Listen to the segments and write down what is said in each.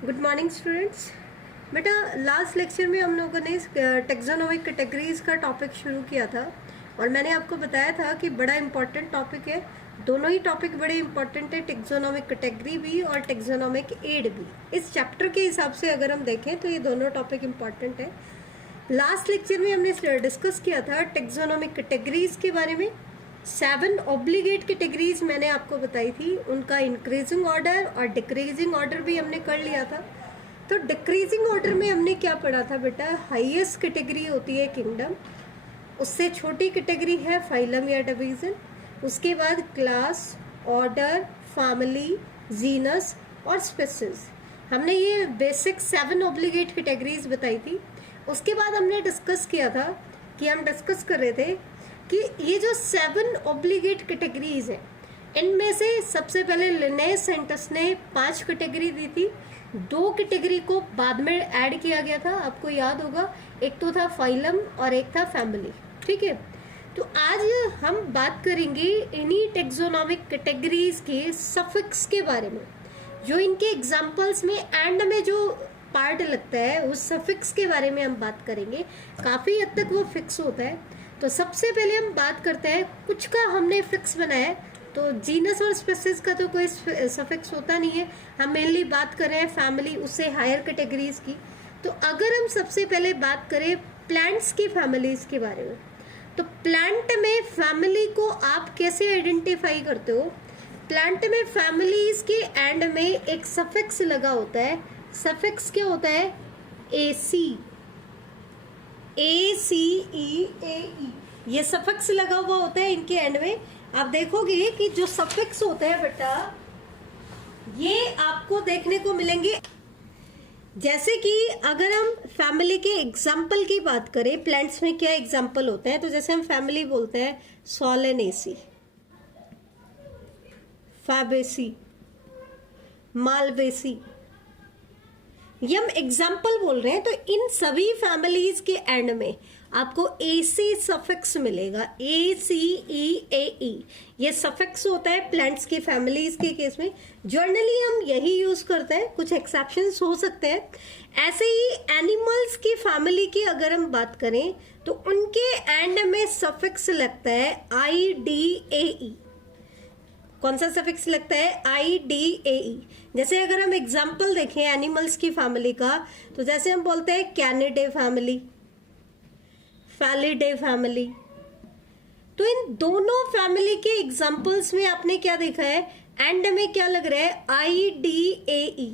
Good morning students. बेटा last lecture में हम लोगों ने टेक्सोनोमिक कैटेगरीज का टॉपिक शुरू किया था और मैंने आपको बताया था कि बड़ा इम्पॉर्टेंट टॉपिक है। दोनों ही टॉपिक बड़े इम्पॉर्टेंट है, टेक्सोनोमिक कैटेगरी भी और टेक्सोनोमिक एड भी। इस चैप्टर के हिसाब से अगर हम देखें तो ये दोनों टॉपिक इम्पॉर्टेंट है। लास्ट लेक्चर में हमने डिस्कस किया था टेक्सोनोमिक कैटेगरीज के बारे में। 7 ऑब्लिगेट कैटेगरीज मैंने आपको बताई थी, उनका इंक्रीजिंग ऑर्डर और डिक्रीजिंग ऑर्डर भी हमने कर लिया था। तो डिक्रीजिंग ऑर्डर में हमने क्या पढ़ा था बेटा, हाईएस्ट कैटेगरी होती है किंगडम, उससे छोटी कैटेगरी है फाइलम या डिवीजन, उसके बाद क्लास, ऑर्डर, फैमिली, जीनस और स्पीसीज। हमने ये बेसिक 7 ऑब्लिगेट कैटेगरीज बताई थी। उसके बाद हमने डिस्कस किया था कि हम डिस्कस कर रहे थे कि ये जो 7 ऑब्लिगेट कैटेगरीज है, इनमें से सबसे पहले लिनेस सेंटस ने 5 कैटेगरी दी थी। 2 कैटेगरी को बाद में ऐड किया गया था, आपको याद होगा, एक तो था फाइलम और एक था फैमिली। ठीक है, तो आज हम बात करेंगे इन्हीं टेक्सोनोमिक कैटेगरीज के सफिक्स के बारे में। जो इनके एग्जाम्पल्स में एंड में जो पार्ट लगता है उस सफिक्स के बारे में हम बात करेंगे। काफ़ी हद तक वो फिक्स होता है। तो सबसे पहले हम बात करते हैं, कुछ का हमने फिक्स बनाया है। तो जीनस और स्पीसीज का तो कोई सफिक्स होता नहीं है, हम मेनली बात कर रहे हैं फैमिली, उससे हायर कैटेगरीज की। तो अगर हम सबसे पहले बात करें प्लांट्स की फैमिलीज के बारे में, तो प्लांट में फैमिली को आप कैसे आइडेंटिफाई करते हो? प्लांट में फैमिलीज के एंड में एक सफिक्स लगा होता है। सफिक्स क्या होता है? AC, ACE, ये सफिक्स लगा हुआ होता है इनके एंड में। आप देखोगे कि जो सफिक्स होते हैं बेटा, ये आपको देखने को मिलेंगे। जैसे कि अगर हम फैमिली के एग्जाम्पल की बात करें, प्लांट्स में क्या एग्जाम्पल होते हैं, तो जैसे हम फैमिली बोलते हैं सोलेनेसी, फैबेसी, मालवेसी, ये हम एग्जाम्पल बोल रहे हैं। तो इन सभी फैमिलीज के एंड में आपको AC सफिक्स मिलेगा, ACEAE, ये सफिक्स होता है प्लांट्स की फैमिलीज के केस में। जनरली हम यही यूज करते हैं, कुछ एक्सेप्शंस हो सकते हैं। ऐसे ही एनिमल्स की फैमिली की अगर हम बात करें तो उनके एंड में सफिक्स लगता है IDAE। कौन सा सफिक्स लगता है? IDAE। जैसे अगर हम एग्जाम्पल देखें एनिमल्स की फैमिली का, तो जैसे हम बोलते हैं कैनिडे फैमिली, फैलिडे फैमिली। तो इन दोनों फैमिली के एग्जाम्पल्स में आपने क्या देखा है? एंड में क्या लग रहा है? IDAE।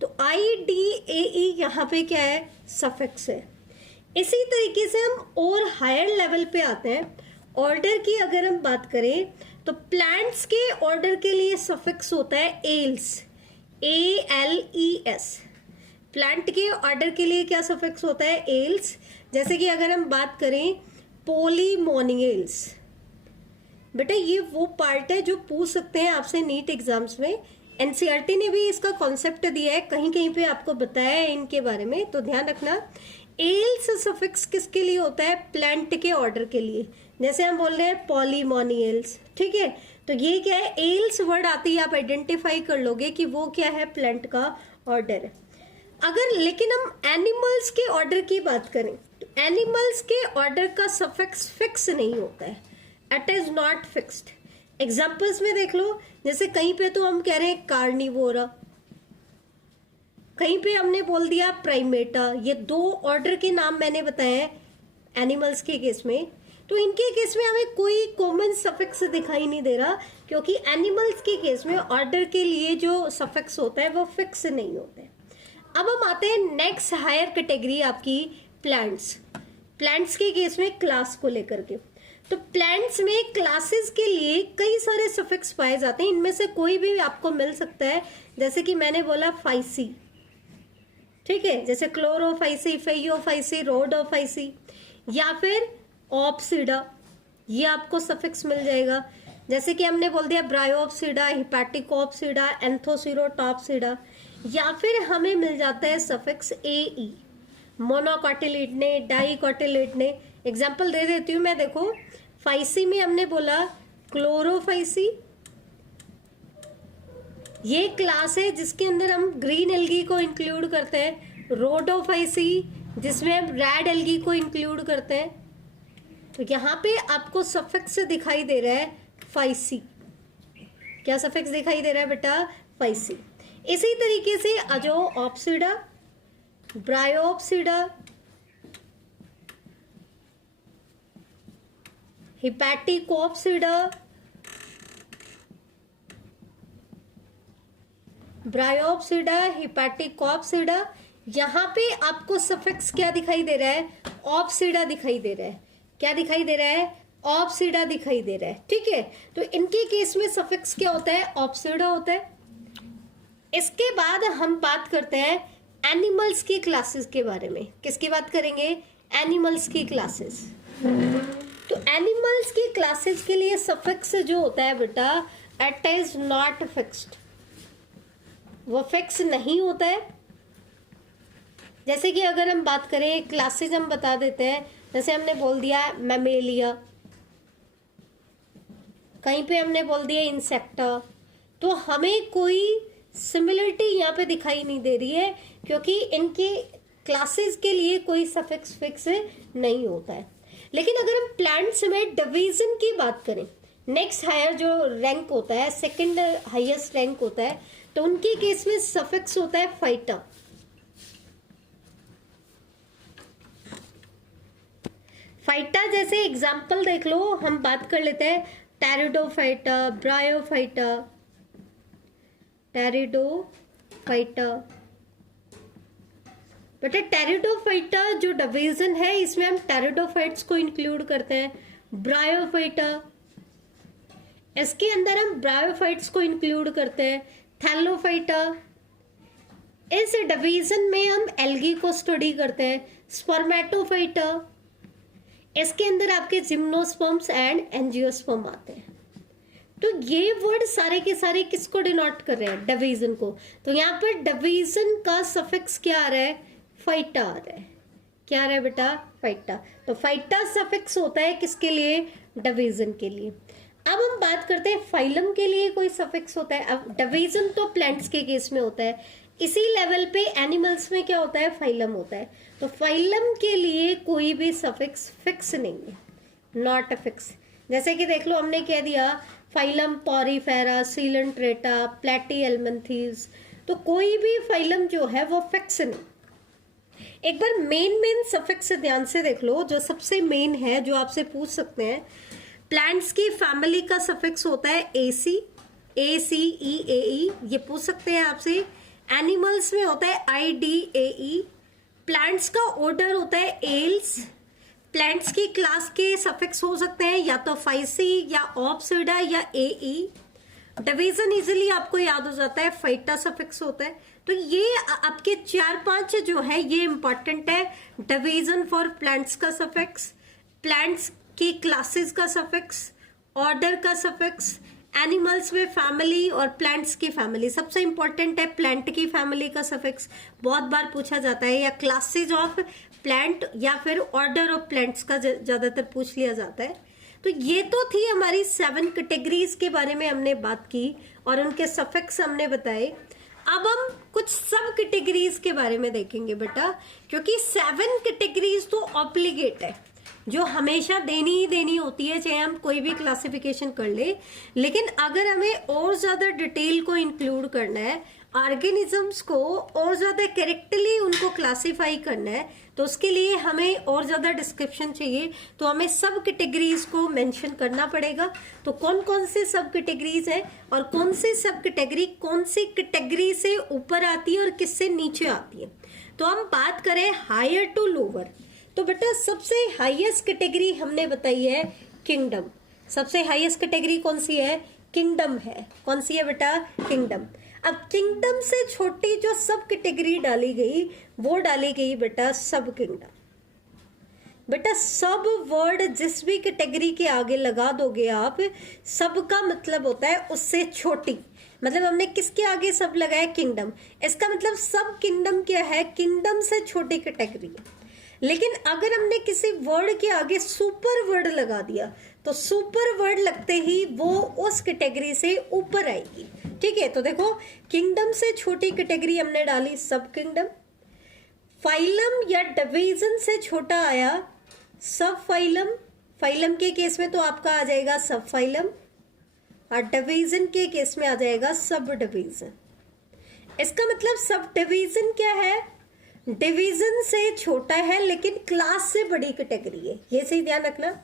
तो IDAE यहाँ पे क्या है? सफिक्स है। इसी तरीके से हम और हायर लेवल पे आते हैं। ऑर्डर की अगर हम बात करें तो प्लांट्स के ऑर्डर के लिए सफिक्स होता है एल्स, ALES। प्लांट के ऑर्डर के लिए क्या सफिक्स होता है? एल्स। जैसे कि अगर हम बात करें पोलीमोनियल्स, बेटा ये वो पार्ट है जो पूछ सकते हैं आपसे नीट एग्जाम्स में। NCERT ने भी इसका कॉन्सेप्ट दिया है, कहीं कहीं पे आपको बताया है इनके बारे में, तो ध्यान रखना। एल्स सफिक्स किसके लिए होता है? प्लांट के ऑर्डर के लिए। जैसे हम बोल रहे हैं पॉलीमोनियल्स, ठीक है, तो ये क्या है? एल्स वर्ड आती ही आप आइडेंटिफाई कर लोगे कि वो क्या है? प्लांट का ऑर्डर। अगर लेकिन हम एनिमल्स के ऑर्डर की बात करें तो एनिमल्स के ऑर्डर का सफिक्स फिक्स नहीं होता है, it is not fixed. Examples में देख लो, जैसे कहीं पे तो हम कह रहे हैं कार्निवोरा, कहीं पे हमने बोल दिया प्राइमेटा। ये 2 ऑर्डर के नाम मैंने बताए हैं एनिमल्स के केस में। तो इनके केस में हमें कोई कॉमन सफिक्स दिखाई नहीं दे रहा, क्योंकि एनिमल्स के केस में ऑर्डर के लिए जो सफिक्स होता है वो फिक्स नहीं होता है। अब हम आते हैं नेक्स्ट हायर कैटेगरी आपकी प्लांट्स। प्लांट्स के केस में क्लास को लेकर के, तो प्लांट्स में क्लासेस के लिए कई सारे सफिक्स पाए जाते हैं, इनमें से कोई भी आपको मिल सकता है। जैसे कि मैंने बोला फाइसी, ठीक है, जैसे क्लोरोफाइसी, फेयोफाइसी, रोडोफाइसी, या फिर ऑप्सिडा, ये आपको सफिक्स मिल जाएगा। जैसे कि हमने बोल दिया ब्रायोप्सिडा, हिपैटिकोप्सिडा, एंथोसिरोटॉप्सिडा, या फिर हमें मिल जाता है सफिक्स AE, मोनोकॉटिलिडने, डाइकॉटिलिडने। एग्जाम्पल दे देती हूँ मैं, देखो फाइसी में हमने बोला क्लोरोफाइसी, ये क्लास है जिसके अंदर हम ग्रीन एल्गी को इंक्लूड करते हैं, रोडोफाइसी जिसमें हम रेड एल्गी को इंक्लूड करते हैं। तो यहाँ पे आपको सफिक्स दिखाई दे रहा है फाइसी। क्या सफिक्स दिखाई दे रहा है बेटा? फाइसी। इसी तरीके से आ जाओ ऑप्सिडा, ब्रायोप्सिडा, हिपैटिकोप्सिडा, ब्रायोप्सिडा, हिपैटिकोप्सिडा। यहाँ पे आपको सफिक्स क्या दिखाई दे रहा है? ऑप्सिडा दिखाई दे रहा है। क्या दिखाई दे रहा है? ऑप्सिडा दिखाई दे रहा है। ठीक है, तो इनके केस में सफिक्स क्या होता है? ऑप्सिडा होता है। इसके बाद हम बात करते हैं एनिमल्स की क्लासेस के बारे में। किसकी बात करेंगे? एनिमल्स की क्लासेस। तो एनिमल्स की क्लासेस के लिए सफिक्स जो होता है बेटा, इट इज नॉट फिक्स्ड, वो फिक्स नहीं होता है। जैसे कि अगर हम बात करें क्लासेस, हम बता देते हैं, जैसे हमने बोल दिया मैमेलिया, कहीं पे हमने बोल दिया इंसेक्टा, तो हमें कोई सिमिलरिटी यहाँ पे दिखाई नहीं दे रही है क्योंकि इनके क्लासेस के लिए कोई सफिक्स फिक्स नहीं होता है। लेकिन अगर हम प्लांट्स में डिवीजन की बात करें, नेक्स्ट हायर जो रैंक होता है, सेकंड हाईएस्ट रैंक होता है, तो उनके केस में सफिक्स होता है फाइटा। फाइटा जैसे एग्जाम्पल देख लो, हम बात कर लेते हैं टेरिडोफाइटा, ब्रायोफाइटा, टेरिडोफाइटा। बेटा टेरिडोफाइटा जो डिवीजन है, इसमें हम टेरिडोफाइट्स को इंक्लूड करते हैं। ब्रायोफाइटा, इसके अंदर हम ब्रायोफाइट्स को इंक्लूड करते हैं। थैलोफाइटा, इस डिवीजन में हम एल्गी को स्टडी करते हैं। स्पर्मेटोफाइटा, इसके अंदर आपके जिम्नोस्पर्म्स एंड एंजियोस्पर्म आते हैं। तो ये वर्ड सारे के सारे किसको डिनोट कर रहे हैं? डिवीजन को। तो यहाँ पर डिवीजन का सफिक्स क्या आ रहा है? फाइटा आ रहा है। क्या आ रहा है बेटा? फाइटा। तो फाइटा सफिक्स होता है किसके लिए? डिवीजन के लिए। अब हम बात करते हैं फाइलम के लिए कोई सफिक्स होता है। अब डिवीजन तो प्लांट्स के केस में होता है, इसी लेवल पे एनिमल्स में क्या होता है? फाइलम होता है। तो फाइलम के लिए कोई भी सफिक्स फिक्स नहीं है, नॉट फिक्स। जैसे कि देख लो, हमने कह दिया फाइलम पॉरीफेरा, सीलेंट्रेटा, प्लेटीएल्मंथीज, तो कोई भी फाइलम जो है वो फिक्स नहीं। एक बार मेन सफिक्स ध्यान से देख लो, जो सबसे मेन है, जो आपसे पूछ सकते हैं। प्लांट्स की फैमिली का सफिक्स होता है एसी, ACE, ये पूछ सकते हैं आपसे। एनिमल्स में होता है IDAE। प्लांट्स का ऑर्डर होता है एल्स। प्लांट्स की क्लास के सफिक्स हो सकते हैं या तो फाइसी या ऑप्सिडा या AE। डिवीजन इजीली आपको याद हो जाता है, फाइटा सफिक्स होता है। तो ये आपके 4-5 जो है ये इंपॉर्टेंट है। डिवीजन फॉर प्लांट्स का सफिक्स, प्लांट्स की क्लासेस का सफिक्स, ऑर्डर का सफिक्स, एनिमल्स में फैमिली और प्लांट्स की फैमिली। सबसे इंपॉर्टेंट है प्लांट की फैमिली का सफिक्स, बहुत बार पूछा जाता है, या क्लासेज ऑफ प्लांट या फिर ऑर्डर ऑफ प्लांट्स का ज्यादातर पूछ लिया जाता है। तो ये तो थी हमारी 7 कैटेगरीज के बारे में हमने बात की और उनके सफिक्स हमने बताए। अब हम कुछ सब कैटेगरीज के बारे में देखेंगे बेटा, क्योंकि 7 कैटेगरीज तो ऑब्लिगेट है, जो हमेशा देनी ही देनी होती है, चाहे हम कोई भी क्लासिफिकेशन कर ले। लेकिन अगर हमें और ज्यादा डिटेल को इंक्लूड करना है, ऑर्गेनिजम्स को और ज्यादा करेक्टली उनको क्लासिफाई करना है, तो उसके लिए हमें और ज्यादा डिस्क्रिप्शन चाहिए। तो हमें सब कैटेगरीज को मेंशन करना पड़ेगा। तो कौन कौन से सब कैटेगरीज है और कौन से सब कैटेगरी कौन सी कैटेगरी से ऊपर आती है और किससे नीचे आती है। तो हम बात करें हायर टू लोअर, तो बेटा सबसे हाईएस्ट कैटेगरी हमने बताई है किंगडम। सबसे हाईएस्ट कैटेगरी कौन सी है? किंगडम है। कौन सी है बेटा? किंगडम। अब किंगडम से छोटी जो सब कैटेगरी डाली गई वो डाली गई बेटा सब किंगडम। बेटा सब वर्ड जिस भी कैटेगरी के आगे लगा दोगे आप, सब का मतलब होता है उससे छोटी। मतलब हमने किसके आगे सब लगाया? किंगडम। इसका मतलब सब किंगडम क्या है? किंगडम से छोटी कैटेगरी है। लेकिन अगर हमने किसी वर्ड के आगे सुपर वर्ड लगा दिया तो सुपर वर्ड लगते ही वो उस कैटेगरी से ऊपर आएगी। ठीक है, तो देखो किंगडम से छोटी कैटेगरी हमने डाली सब किंगडम, फाइलम या डिवीजन से छोटा आया सब फाइलम, फाइलम के केस में तो आपका आ जाएगा सब फाइलम, और डिवीजन के केस में आ जाएगा सब डिवीजन। इसका मतलब सब डिवीजन क्या है, डिवीजन से छोटा है लेकिन क्लास से बड़ी कैटेगरी है, ये सही ध्यान रखना।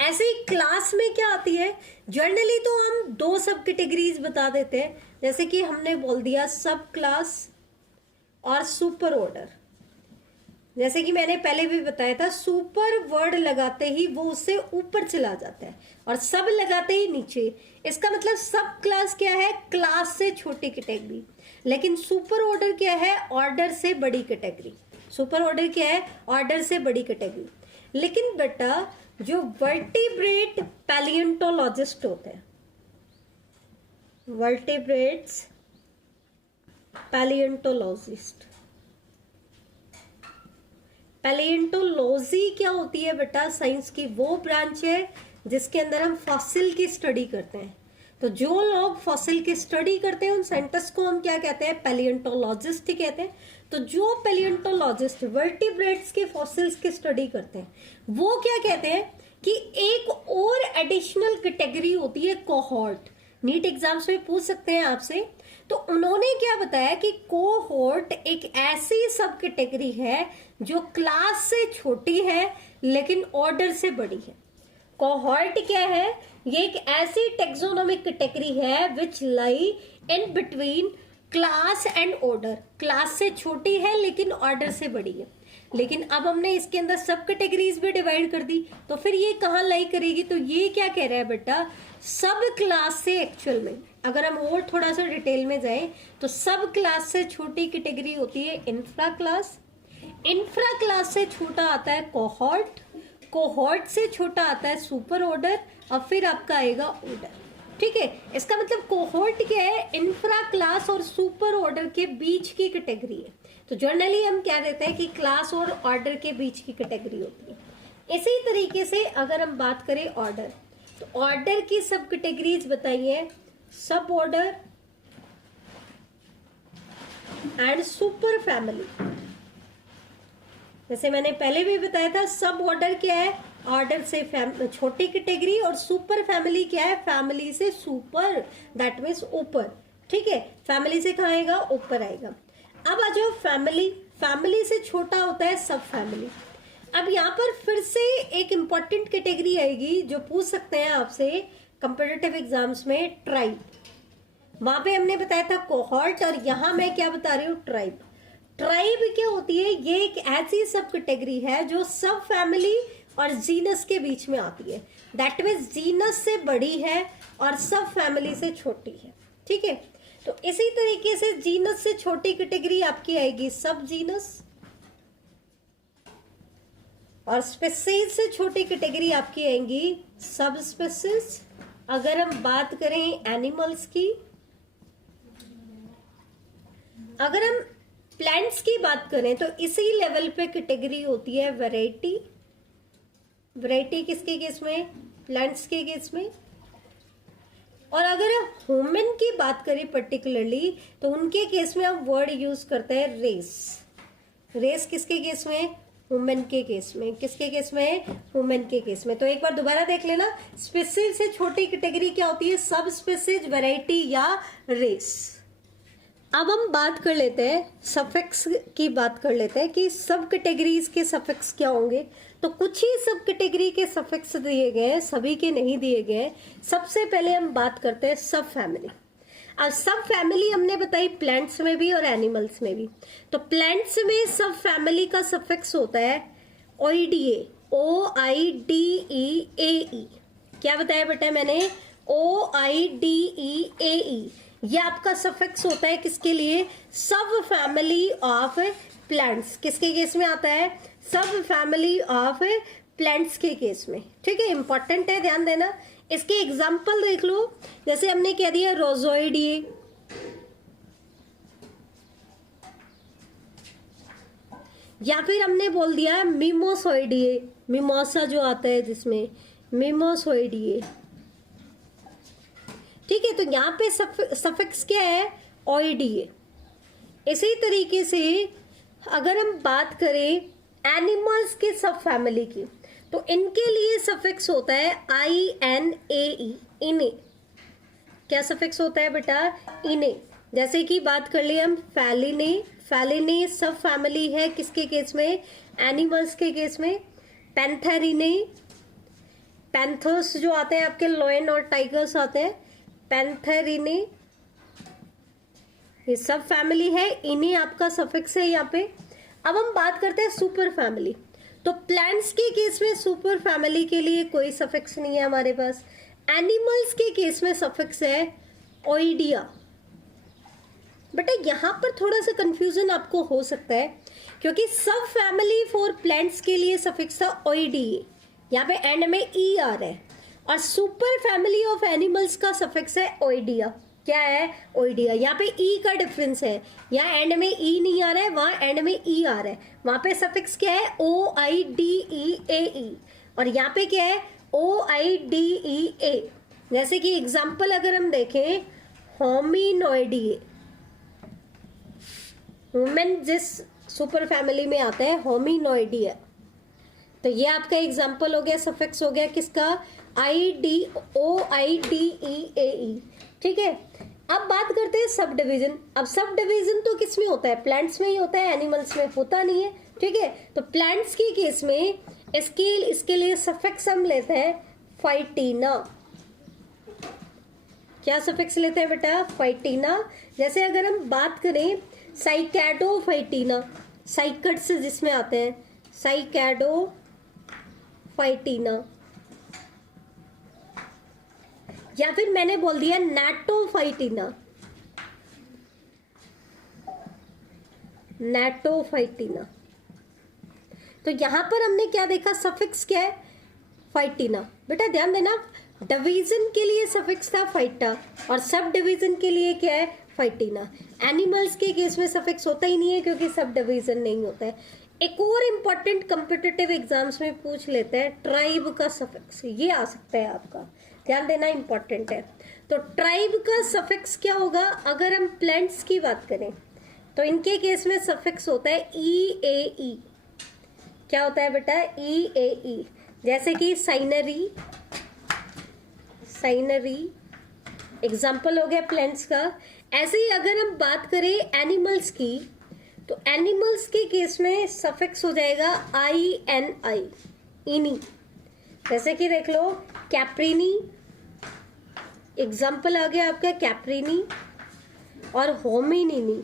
ऐसे ही क्लास में क्या आती है, जनरली तो हम दो सब कैटेगरीज बता देते हैं, जैसे कि हमने बोल दिया सब क्लास और सुपर ऑर्डर। जैसे कि मैंने पहले भी बताया था, सुपर वर्ड लगाते ही वो उससे ऊपर चला जाता है और सब लगाते ही नीचे। इसका मतलब सब क्लास क्या है, क्लास से छोटी कैटेगरी, लेकिन सुपर ऑर्डर क्या है, ऑर्डर से बड़ी कैटेगरी। सुपर ऑर्डर क्या है, ऑर्डर से बड़ी कैटेगरी। लेकिन बेटा जो वर्टिब्रेट पैलियोंटोलॉजिस्ट होते हैं, वर्टिब्रेट्स पैलियोंटोलॉजिस्ट, पैलियोंटोलॉजी क्या होती है बेटा, साइंस की वो ब्रांच है जिसके अंदर हम फॉसिल की स्टडी करते हैं। तो जो लोग फॉसिल की स्टडी करते हैं उन साइंटिस्ट को हम क्या कहते हैं, पैलियोंटोलॉजिस्ट ही कहते हैं। तो जो पैलियोंटोलॉजिस्ट वर्टिब्रेट्स के फॉसिल्स की स्टडी करते हैं वो क्या कहते हैं कि एक और एडिशनल कैटेगरी होती है कोहॉर्ट। नीट एग्जाम्स में पूछ सकते हैं आपसे, तो उन्होंने क्या बताया कि कोहॉर्ट एक ऐसी सब कैटेगरी है जो क्लास से छोटी है लेकिन ऑर्डर से बड़ी है। कोहॉर्ट क्या है, ये एक ऐसी टेक्सोनोमिक कैटेगरी है which lie in between class and order, class से छोटी है लेकिन ऑर्डर से बड़ी है। लेकिन अब हमने इसके अंदर सब कैटेगरीज भी डिवाइड कर दी, तो फिर ये कहाँ लाई करेगी, तो ये क्या कह रहा है बेटा, सब क्लास से एक्चुअल में अगर हम और थोड़ा सा डिटेल में जाएं तो सब क्लास से छोटी कैटेगरी होती है इंफ्रा क्लास, इंफ्रा क्लास से छोटा आता है कोहॉर्ट, कोहॉर्ट से छोटा आता है सुपर ऑर्डर, और फिर आपका आएगा ऑर्डर। ठीक है, इसका मतलब कोहॉर्ट क्या है, इंफ्रा क्लास और सुपर ऑर्डर के बीच की कैटेगरी है। तो जनरली हम क्या देते हैं कि क्लास और ऑर्डर के बीच की कैटेगरी होती है। इसी तरीके से अगर हम बात करें ऑर्डर, तो ऑर्डर की सब कैटेगरीज बताइए, सब ऑर्डर एंड सुपर फैमिली। जैसे मैंने पहले भी बताया था, सब ऑर्डर क्या है, ऑर्डर से छोटी कैटेगरी, और सुपर फैमिली क्या है, फैमिली से सुपर, दैट मीन्स ऊपर। ठीक है, फैमिली से कहाँ आएगा, ऊपर आएगा। अब आ जाओ फैमिली, फैमिली से छोटा होता है सब फैमिली। अब यहाँ पर फिर से एक इंपॉर्टेंट कैटेगरी आएगी जो पूछ सकते हैं आपसे कंपटीटिव एग्जाम्स में, ट्राइब। वहां पे हमने बताया था कोहॉर्ट, और यहाँ मैं क्या बता रही हूँ, ट्राइब। ट्राइब क्या होती है, ये एक ऐसी सब कैटेगरी है जो सब फैमिली और जीनस के बीच में आती है, दैट मीन्स जीनस से बड़ी है और सब फैमिली से छोटी है। ठीक है, तो इसी तरीके से जीनस से छोटी कैटेगरी आपकी आएगी सब जीनस, और स्पेसीज से छोटी कैटेगरी आपकी आएंगी सब स्पेसीज। अगर हम बात करें एनिमल्स की, अगर हम प्लांट्स की बात करें तो इसी लेवल पे कैटेगरी होती है वैरायटी। वैरायटी किसके केस में, प्लांट्स के केस में। और अगर हम ह्यूमन की बात करें पर्टिकुलरली, तो उनके केस में हम वर्ड यूज करते हैं रेस। रेस किसके केस में, ह्यूमन के केस में। किसके केस में, ह्यूमन के केस में। तो एक बार दोबारा देख लेना, स्पीसीज से छोटी कैटेगरी क्या होती है, सब स्पीसीज, वैरायटी या रेस। अब हम बात कर लेते हैं सफिक्स की, बात कर लेते हैं कि सब कैटेगरीज के सफिक्स क्या होंगे। तो कुछ ही सब कैटेगरी के सफिक्स दिए गए हैं, सभी के नहीं दिए गए हैं। सबसे पहले हम बात करते हैं सब फैमिली। अब सब फैमिली हमने बताई प्लांट्स में भी और एनिमल्स में भी। तो प्लांट्स में सब फैमिली का सफिक्स होता है ओईडीए, OIDEAE। क्या बताया बेटा मैंने, OIDEAE। ये आपका सफिक्स होता है किसके लिए, सब फैमिली ऑफ प्लांट्स। किसके केस में आता है, सब फैमिली ऑफ प्लांट्स के केस में। ठीक है, इंपॉर्टेंट है, ध्यान देना। इसके एग्जाम्पल देख लो, जैसे हमने कह दिया रोजोइडिए, या फिर हमने बोल दिया मिमोसोइडिए, मिमोसा जो आता है जिसमें, मिमोसोइडिए। ठीक है, तो यहाँ पे सफिक्स क्या है, ओइडिए। इसी तरीके से अगर हम बात करें एनिमल्स के सब फैमिली की, तो इनके लिए सफिक्स होता है INAE, इने। क्या सफिक्स होता है बेटा, इने। जैसे कि बात कर लिए हम फैलिने, फैलिने सब फैमिली है किसके केस में, एनिमल्स के केस में। पैंथेरिने, पैंथर्स जो आते हैं आपके, लॉयन और टाइगर्स आते हैं, पैंथेरिने ये सब फैमिली है, इन्हें आपका सफिक्स है यहाँ पे। अब हम बात करते हैं सुपर फैमिली। तो प्लांट्स के केस में सुपर फैमिली के लिए कोई सफिक्स नहीं है हमारे पास। एनिमल्स के केस में सफिक्स है ओइडिया। बेटा यहाँ पर थोड़ा सा कंफ्यूजन आपको हो सकता है, क्योंकि सब फैमिली फॉर प्लांट्स के लिए सफिक्स था ओइडिए, यहाँ पे एंड में ई आ रहा है, और सुपर फैमिली ऑफ एनिमल्स का सफिक्स है ओइडिया। क्या है, ओइडिया। यहाँ पे ई का डिफरेंस है, यहाँ एंड में ई नहीं आ रहा है, वहां एंड में ई आ रहा है। वहां पे सफिक्स क्या है, OIDEAE, और यहाँ पे क्या है, OIDEA। जैसे कि एग्जाम्पल अगर हम देखें, होमिनोइडिए, वुमेन जिस सुपर फैमिली में आता है, होमिनोइडिया। तो ये आपका एग्जाम्पल हो गया, सफिक्स हो गया किसका, OIDEAE। ठीक है, अब बात करते हैं सब डिवीजन। अब सब डिवीजन तो किस में होता है, प्लांट्स में ही होता है, एनिमल्स में होता नहीं है। ठीक है, तो प्लांट्स के केस में इसके लिए सफिक्स हम लेते हैं फाइटीना। क्या सफिक्स लेते हैं बेटा, फाइटीना। जैसे अगर हम बात करें साइकैडोफाइटीना, साइकट्स जिसमें आते हैं, साइकैडोफाइटीना, या फिर मैंने बोल दिया नैटोफाइटीना, नैटोफाइटीना। तो यहां पर हमने क्या देखा, सफिक्स क्या है, फाइटीना। बेटा ध्यान देना, डिवीजन के लिए सफिक्स था फाइटा, और सब डिवीजन के लिए क्या है, फाइटीना। एनिमल्स के केस में सफिक्स होता ही नहीं है, क्योंकि सब डिवीजन नहीं होता है। एक और इम्पोर्टेंट कंपिटिटिव एग्जाम्स में पूछ लेते हैं, ट्राइब का सफिक्स, ये आ सकता है आपका, ध्यान देना, इंपॉर्टेंट है। तो ट्राइब का सफिक्स क्या होगा, अगर हम प्लांट्स की बात करें तो इनके केस में सफिक्स होता है EAE। क्या होता है बेटा, EAE। जैसे कि साइनरी, साइनरी एग्जाम्पल हो गया प्लांट्स का। ऐसे ही अगर हम बात करें एनिमल्स की, तो एनिमल्स के केस में सफिक्स हो जाएगा INI, इनी। जैसे कि देख लो, कैप्रिनी एग्जाम्पल आ गया आपका, कैप्रिनी, और होमिनिनी।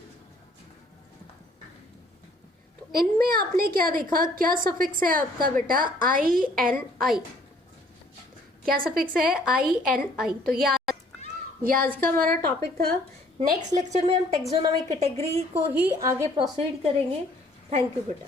तो इनमें आपने क्या देखा, क्या सफिक्स है आपका बेटा, INI। क्या सफिक्स है, INI। तो ये आज का हमारा टॉपिक था। नेक्स्ट लेक्चर में हम टेक्सोनॉमिक कैटेगरी को ही आगे प्रोसीड करेंगे। थैंक यू बेटा।